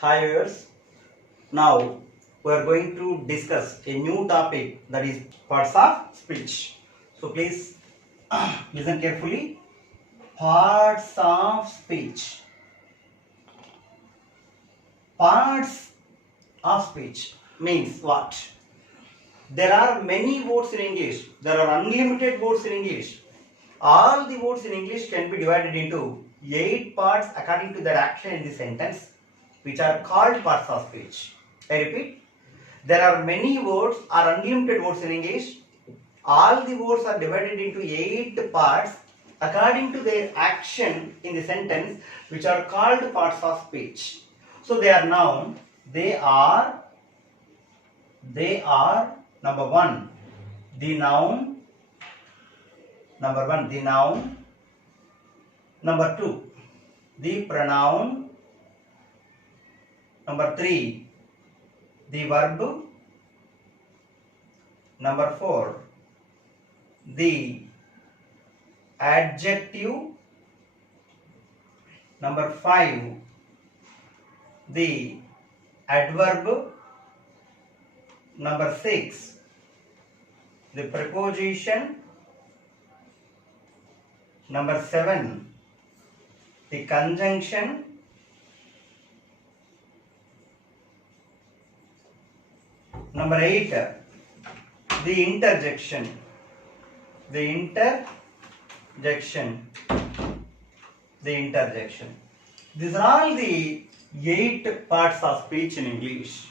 Hi viewers. Now we are going to discuss a new topic, that is parts of speech. So please listen carefully. Parts of speech. Parts of speech means what? There are many words in English. There are unlimited words in English. All the words in English can be divided into 8 parts according to their action in the sentence, which are called parts of speech. I repeat, there are many words or unlimited words in English. All the words are divided into 8 parts according to their action in the sentence, which are called parts of speech. So they are noun. They are number 1, the noun. Number 1, the noun. Number 2, the pronoun. Number 3, the verb. Number 4, the adjective. Number 5, the adverb. Number 6, the preposition. Number 7, the conjunction. Number 8, the interjection. The interjection. These are all the 8 parts of speech in English.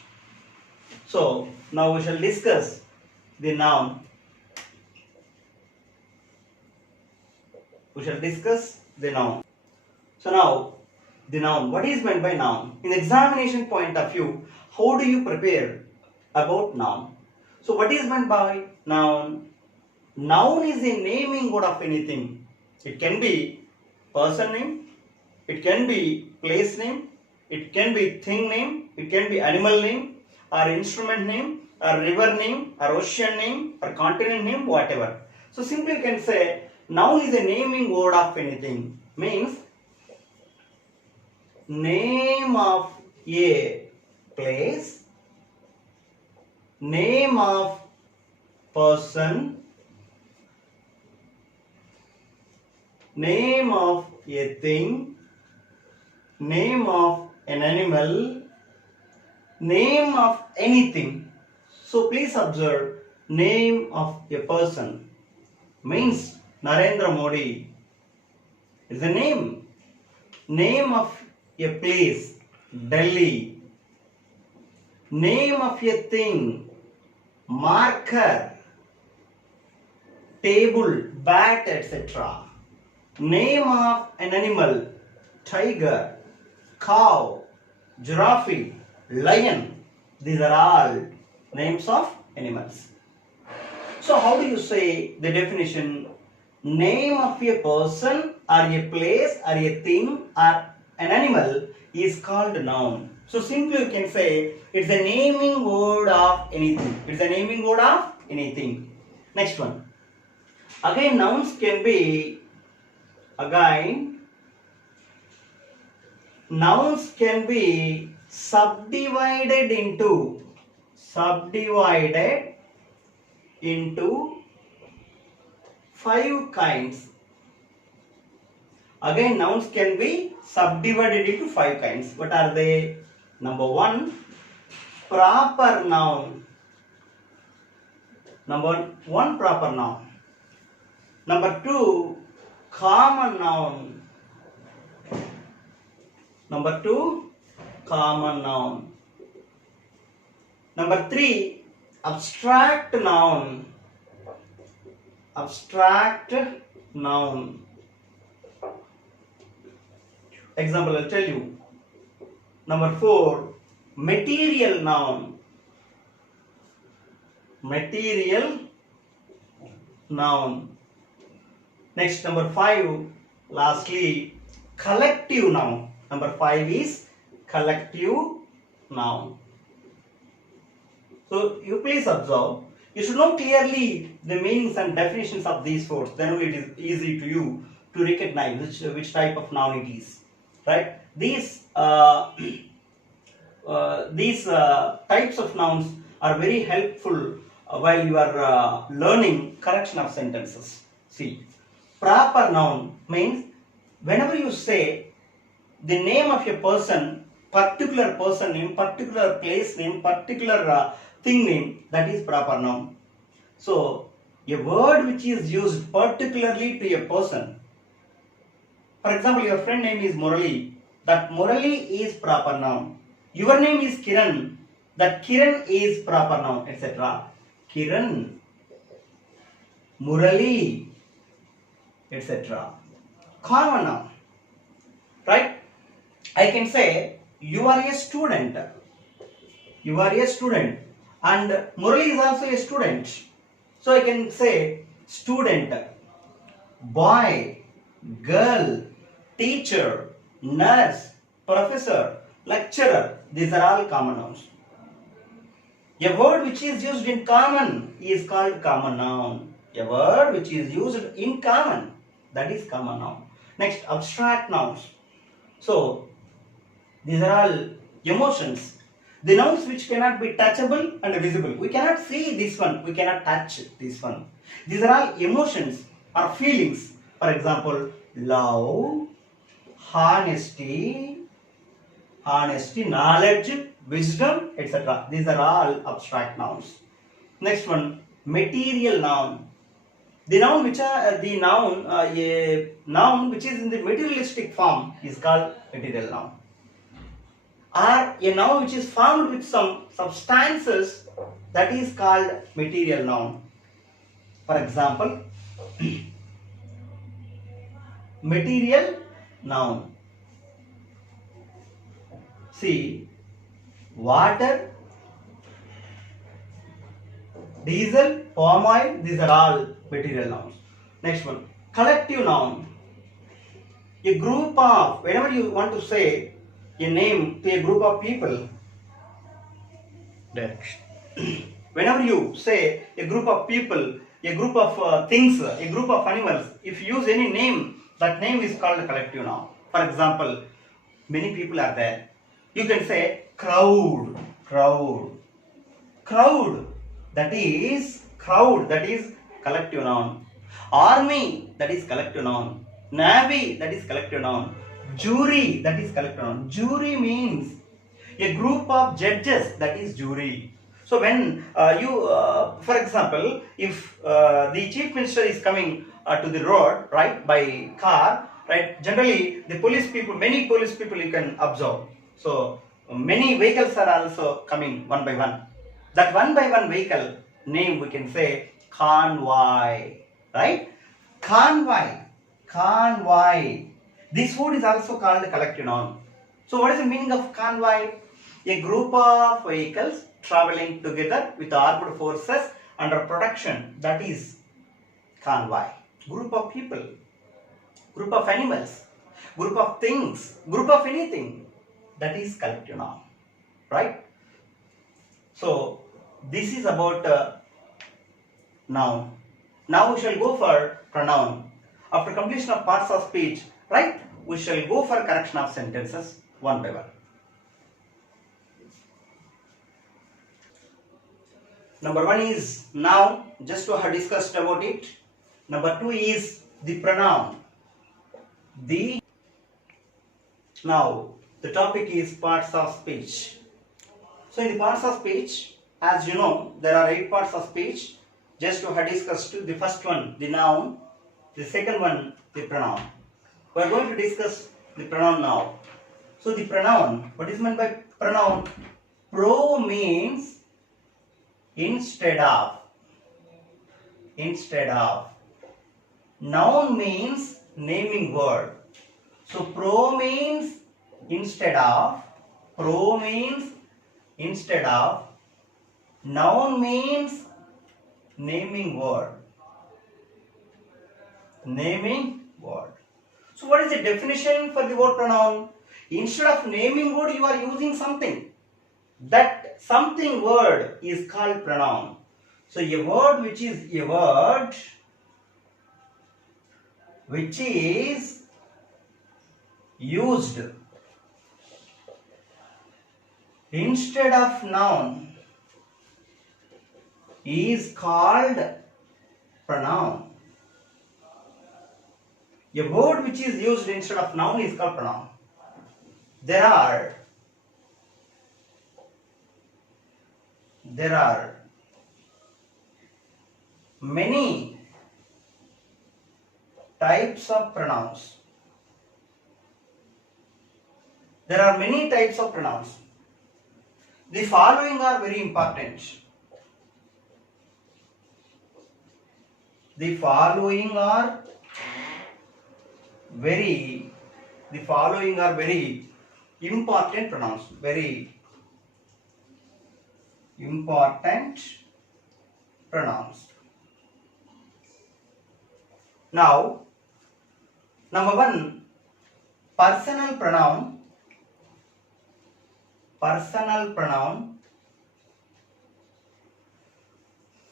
So now we shall discuss the noun. So now the noun. What is meant by noun? In examination point of view, how do you prepare about noun? So what is meant by noun? Noun is a naming word of anything. It can be person name, it can be place name, it can be thing name, it can be animal name, or instrument name, or river name, or ocean name, or continent name, whatever. So simply you can say noun is a naming word of anything. Means name of a place, name of person, name of a thing, name of an animal, name of anything. So please observe, name of a person means Narendra Modi is a name. Name of a place, Delhi. Name of a thing, marker, table, bat, etc. Name of an animal, tiger, cow, giraffe, lion. These are all names of animals. So how do you say the definition? Name of a person or a place or a thing or an animal is called noun. So simply you can say it's a naming word of anything. Next one. Again, nouns can be subdivided into 5 kinds. Again, nouns can be subdivided into 5 kinds. What are they? Number 1, proper noun. Number 1, proper noun. Number 2, common noun. Number 2, common noun. Number 3, abstract noun. Example, I'll tell you. Number 4, material noun. Next, number 5, lastly, collective noun. Number 5 is collective noun. So you please observe, you should know clearly the meanings and definitions of these words. Then only it is easy to you to recognize which type of noun it is. Right? These these types of nouns are very helpful while you are learning correction of sentences. See, proper noun means whenever you say the name of a person name, particular place name, particular thing name, that is proper noun. So, a word which is used particularly to a person. For example, your friend name is Murali. That Murali is proper noun. Your name is Kiran. That Kiran is proper noun, etc. Kiran, Murali, etc. Common noun. Right? I can say you are a student. You are a student. And Murali is also a student. So I can say student, boy, girl, teacher, nurse, professor, lecturer. These are all common nouns. A word which is used in common is called common noun. A word which is used in common, that is common noun. Next, abstract nouns. So, these are all emotions. The nouns which cannot be touchable and visible. We cannot see this one, we cannot touch this one. These are all emotions or feelings. For example, love, honesty, knowledge, wisdom, etc. These are all abstract nouns. Next one, material noun. The noun which a noun which is in the materialistic form is called material noun. Or a noun which is formed with some substances, that is called material noun. For example, material noun. See, water, diesel, palm oil, these are all material nouns. Next one, collective noun. A group of, whenever you want to say a name to a group of people, whenever you say a group of people, a group of things, a group of animals, if you use any name, that name is called a collective noun. For example, many people are there. You can say crowd, that is collective noun. Army, that is collective noun. Navy, that is collective noun. Jury, that is collective noun. Jury means a group of judges, that is jury. So when for example, if the chief minister is coming to the road, right, by car, right, generally the many police people you can observe. So many vehicles are also coming one by one. That one by one vehicle name we can say convoy, right? Convoy. This word is also called collective noun. So what is the meaning of convoy? A group of vehicles traveling together with armed forces under protection, that is convoy. Group of people, group of animals, group of things, group of anything, that is collective noun, right? So this is about noun. Now we shall go for pronoun. After completion of parts of speech, right, we shall go for correction of sentences one by one. Number one is noun, just to have discussed about it. Number two is the pronoun. Now the topic is parts of speech. So in the parts of speech, as you know, there are 8 parts of speech. Just to have discussed the first one, the noun, the second one, the pronoun. We are going to discuss the pronoun now. So the pronoun, what is meant by pronoun? Pro means instead of. Noun means naming word. So pro means instead of. Noun means naming word. So what is the definition for the word pronoun? Instead of naming word, you are using something. That something word is called pronoun. So a word which is used instead of noun is called pronoun. A word which is used instead of noun is called pronoun. There are many types of pronouns. There are many types of pronouns. The following are very important. The following are very important pronouns. Very important pronouns. Now, number one, personal pronoun. Personal pronoun.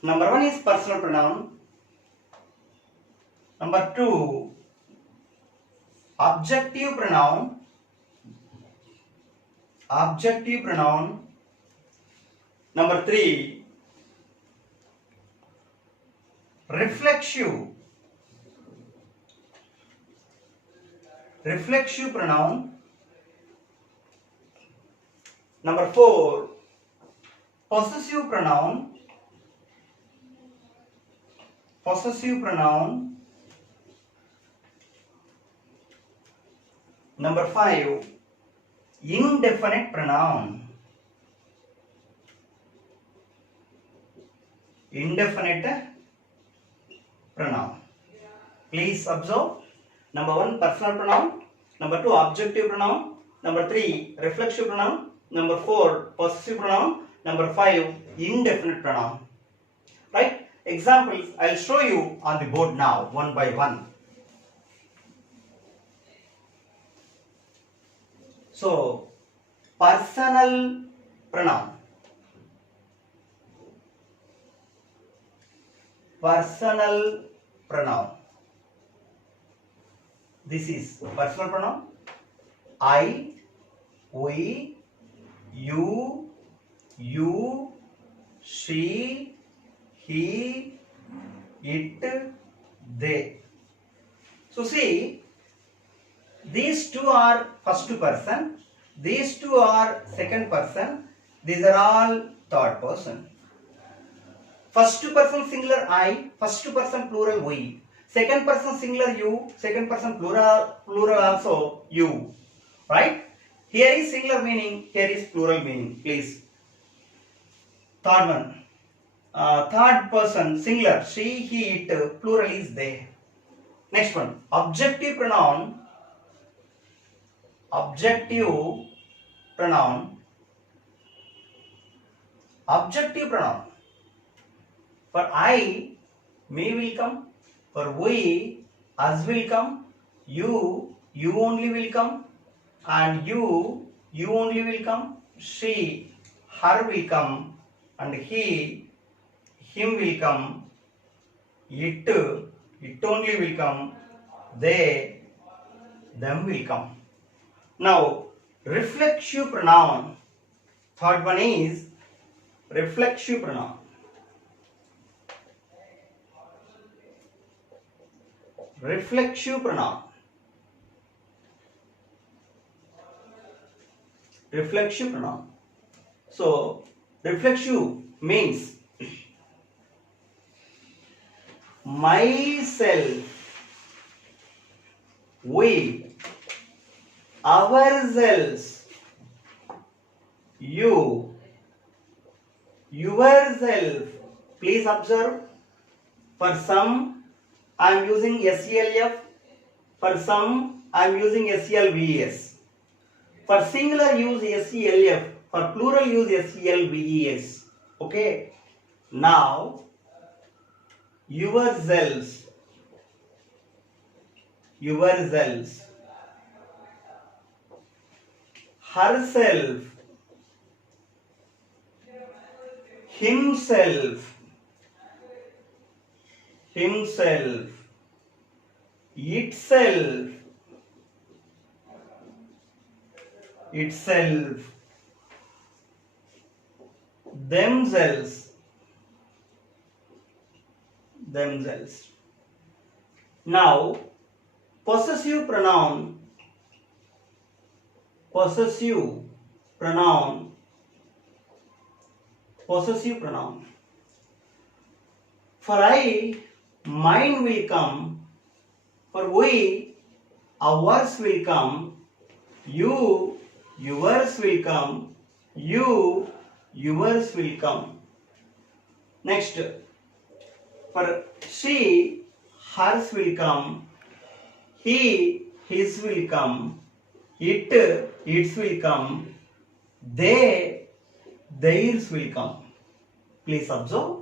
Number one is personal pronoun. Number two, objective pronoun. Objective pronoun. Number three, reflexive. Reflexive pronoun. Number four, possessive pronoun. Possessive pronoun. Number five, indefinite pronoun. Indefinite pronoun. Please observe. Number one, personal pronoun. Number two, objective pronoun. Number three, reflexive pronoun. Number four, possessive pronoun. Number five, indefinite pronoun. Right? Examples I'll show you on the board now, one by one. So, personal pronoun. Personal pronoun. This is personal pronoun. I, we, you, she, he, it, they. So see, these two are first person, these two are second person, these are all third person. First person singular I, first person plural we, second person singular you, second person plural also you. Right? Here is singular meaning, here is plural meaning. Please. Third one. Third person singular she, he, it, plural is they. Next one. Objective pronoun. Objective pronoun. Objective pronoun. For I, me will come. For we, us will come. You only will come. And you only will come. She, her will come. And he, him will come. It only will come. They, them will come. Now, reflexive pronoun. Third one is reflexive pronoun. Reflexive pronoun. Reflexive pronoun. So, reflexive means myself, we, ourselves, you, yourself. Please observe. For some, I am using SELF. For some, I am using SELVES. For singular, use SELF. For plural, use SELVES. Okay. Now, yourselves. Yourselves. Herself. Himself. Himself. Itself. Itself. themselves, themselves. Now, possessive pronoun, possessive pronoun, possessive pronoun. For I, mine will come. For we, ours will come. You, yours will come. You, yours will come. Next, for she, hers will come. He, his will come. It, its will come. They, theirs will come. Please observe.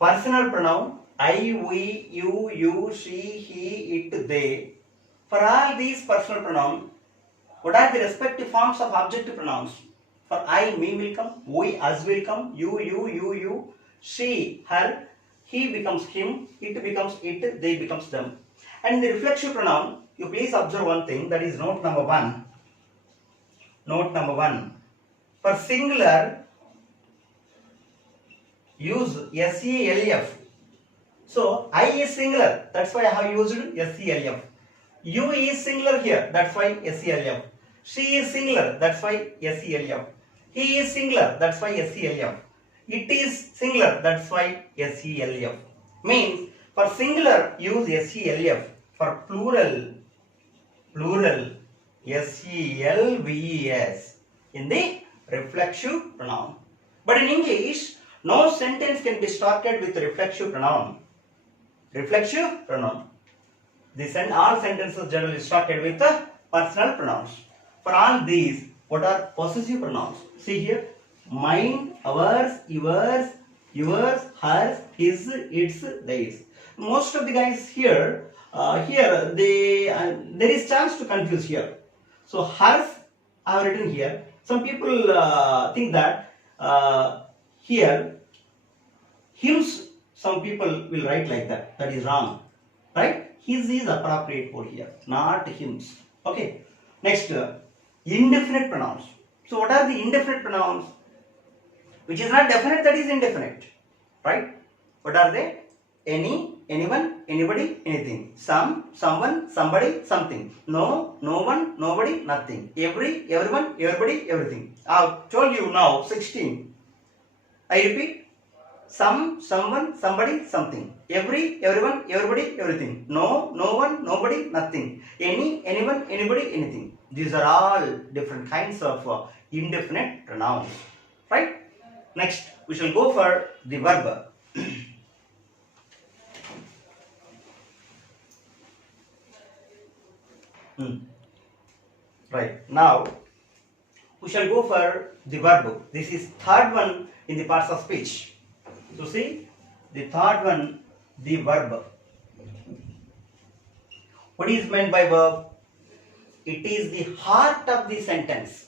Personal pronoun I, we, you, she, he, it, they. For all these personal pronouns, what are the respective forms of objective pronouns? For I, me will come, we, us will come, you, she, her, he becomes him, it becomes it, they becomes them. And in the reflexive pronoun, you please observe one thing, that is note number 1. Note number 1. For singular, use SELF. So I is singular, that's why I have used SELF. You is singular here, that's why SELF. She is singular, that's why SELF. He is singular, that's why SELF. It is singular, that's why SELF. Means for singular use SELF. For plural, plural SELVES in the reflexive pronoun. But in English, no sentence can be started with reflexive pronoun. Reflexive pronoun. All sentences generally started with the personal pronouns. For all these, what are possessive pronouns? See here, mine, ours, yours, hers, his, its, theirs. Most of the guys here, there is chance to confuse here. So hers I have written here. Some people think that here hims. Some people will write like that. That is wrong, right? His is appropriate for here, not hims. Okay. Next, indefinite pronouns. So what are the indefinite pronouns? Which is not definite, that is indefinite, right? What are they? Any, anyone, anybody, anything. Some, someone, somebody, something. No, no one, nobody, nothing. Every, everyone, everybody, everything. I have told you now 16. I repeat. Some, someone, somebody, something. Every, everyone, everybody, everything. No, no one, nobody, nothing. Any, anyone, anybody, anything. These are all different kinds of indefinite pronouns. Right? Next, we shall go for the verb. Right. Now, we shall go for the verb. This is third one in the parts of speech. So see, the third one, the verb. What is meant by verb? It is the heart of the sentence.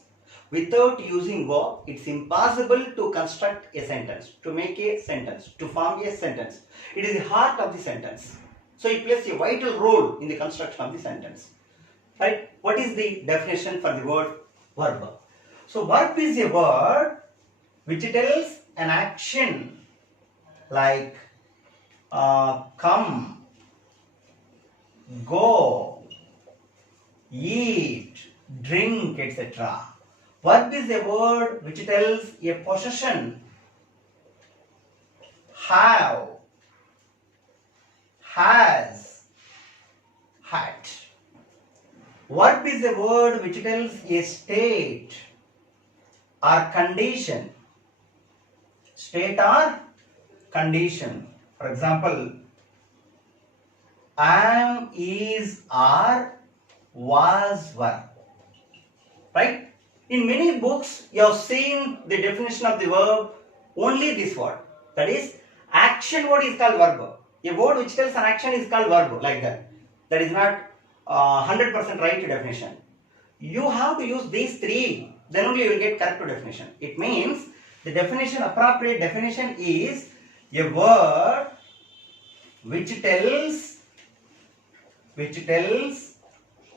Without using verb, it's impossible to construct a sentence, to make a sentence, to form a sentence. It is the heart of the sentence. So it plays a vital role in the construction of the sentence. Right? What is the definition for the word verb? So verb is a word which tells an action like come, go, eat, drink, etc. Verb is a word which tells a possession, have, has, had. Verb is a word which tells a state or condition. State or condition. For example, am, is, are, was, were. Right? In many books, you have seen the definition of the verb only this word. That is, action word is called verb. A word which tells an action is called verb, like that. That is not 100% right definition. You have to use these three, then only you will get correct definition. It means the definition, appropriate definition is a word which tells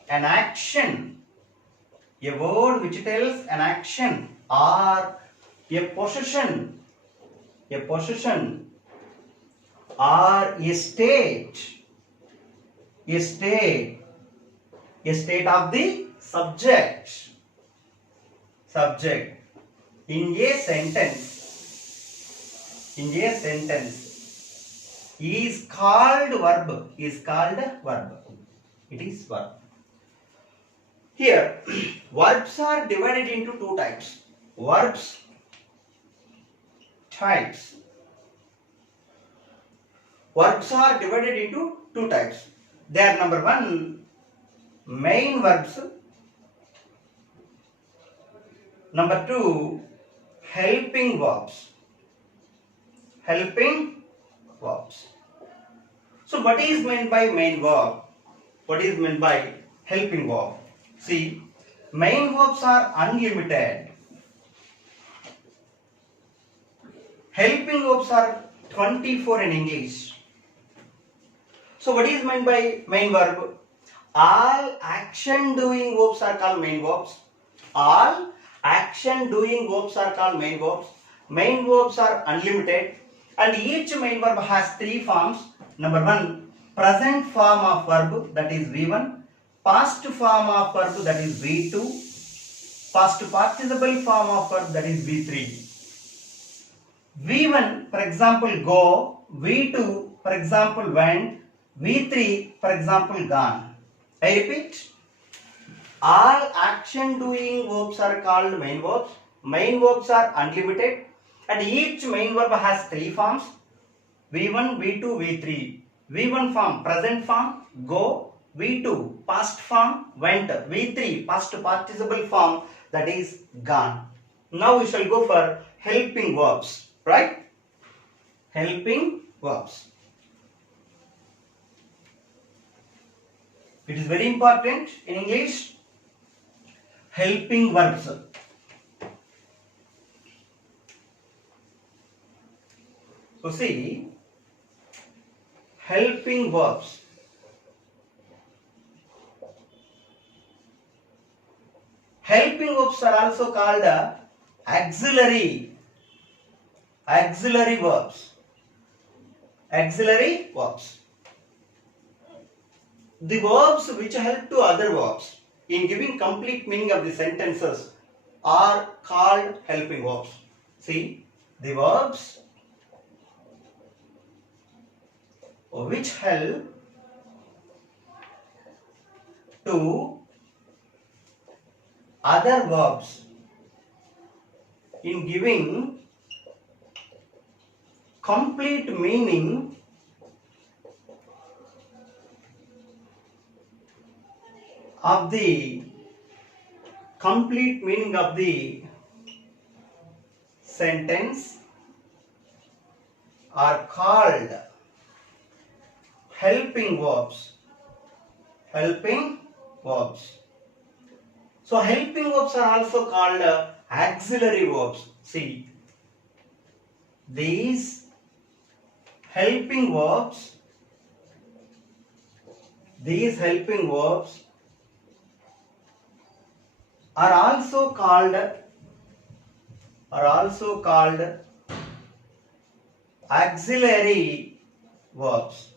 an action. A word which tells an action or A possession, a possession, or a state, a state, a state of the subject, subject in a sentence, in a sentence is called verb, is called verb. It is verb. Here, verbs are divided into two types. Verbs types. Verbs are divided into two types. They are number one, main verbs. Number two, helping verbs. Helping verbs. So what is meant by main verb? What is meant by helping verb? See, main verbs are unlimited. Helping verbs are 24 in English. So what is meant by main verb? All action doing verbs are called main verbs. All action doing verbs are called main verbs. Main verbs are unlimited and each main verb has three forms. Number one, present form of verb, that is V1. Past form of verb, that is V2. Past participle form of verb, that is V3. V1, for example, go. V2, for example, went. V3, for example, gone. I repeat. All action doing verbs are called main verbs. Main verbs are unlimited and each main verb has three forms. V1, V2, V3. V1 form, present form, go. V2, past form, went. V3, past participle form, that is gone. Now we shall go for helping verbs, right? Helping verbs. It is very important in English. Helping verbs. So see, helping verbs. Helping verbs are also called auxiliary verbs. Auxiliary verbs. The verbs which help to other verbs in giving complete meaning of the sentences are called helping verbs. See, the verbs which help to other verbs in giving complete meaning of the sentence are called helping verbs. Helping verbs. So helping verbs are also called auxiliary verbs. See, these helping verbs are also called auxiliary verbs.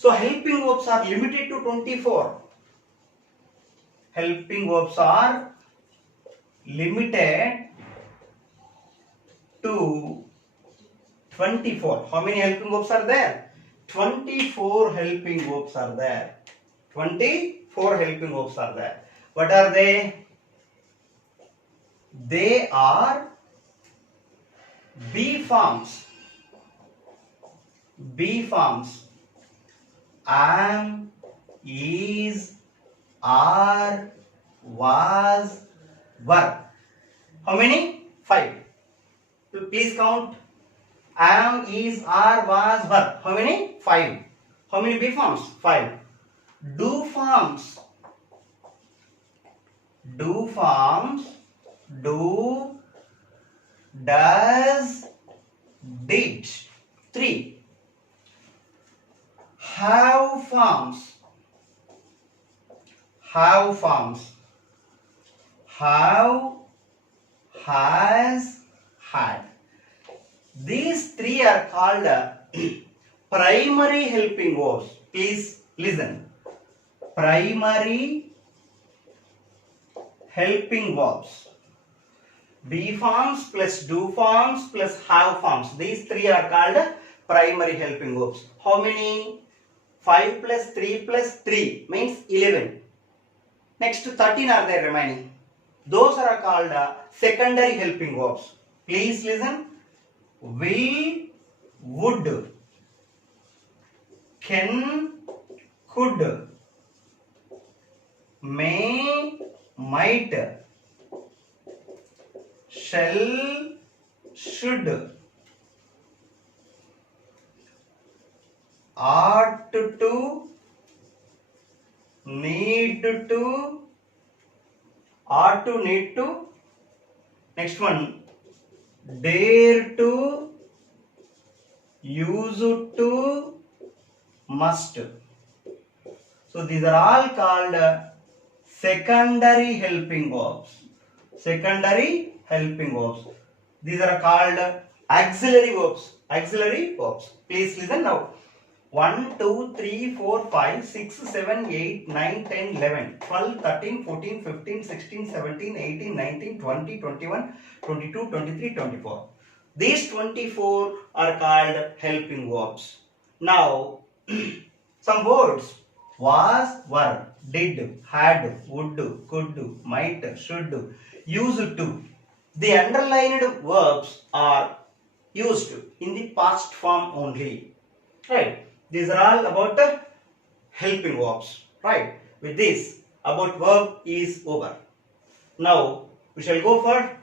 So helping verbs are limited to 24. Helping verbs are limited to 24. How many helping verbs are there? 24 helping verbs are there. 24 helping verbs are there. What are they? They are be forms. Be forms. Am, is, are, was, were. How many? 5. Please count. Am, is, are, was, were. How many? 5. How many be forms? 5. Do forms. Do forms. Do, does, did. 3. Have forms. Have forms. Have, has, had. These three are called primary helping verbs. Please listen. Primary helping verbs. Be forms plus do forms plus have forms. These three are called primary helping verbs. How many? 5 plus 3 plus 3 means 11. Next 13 are there remaining. Those are called secondary helping verbs. Please listen. Will, would, can, could, may, might, shall, should, ought to, need to, ought to, need to. Next one, dare to, used to, must. So these are all called secondary helping verbs. Secondary helping verbs. These are called auxiliary verbs. Auxiliary verbs. Please listen now. 1, 2, 3, 4, 5, 6, 7, 8, 9, 10, 11, 12, 13, 14, 15, 16, 17, 18, 19, 20, 21, 22, 23, 24. These 24 are called helping verbs. Now, some words. Was, were, did, had, would, could, might, should, used to. The underlined verbs are used in the past form only. Right? These are all about the helping verbs. Right? With this, about verb is over. Now, we shall go for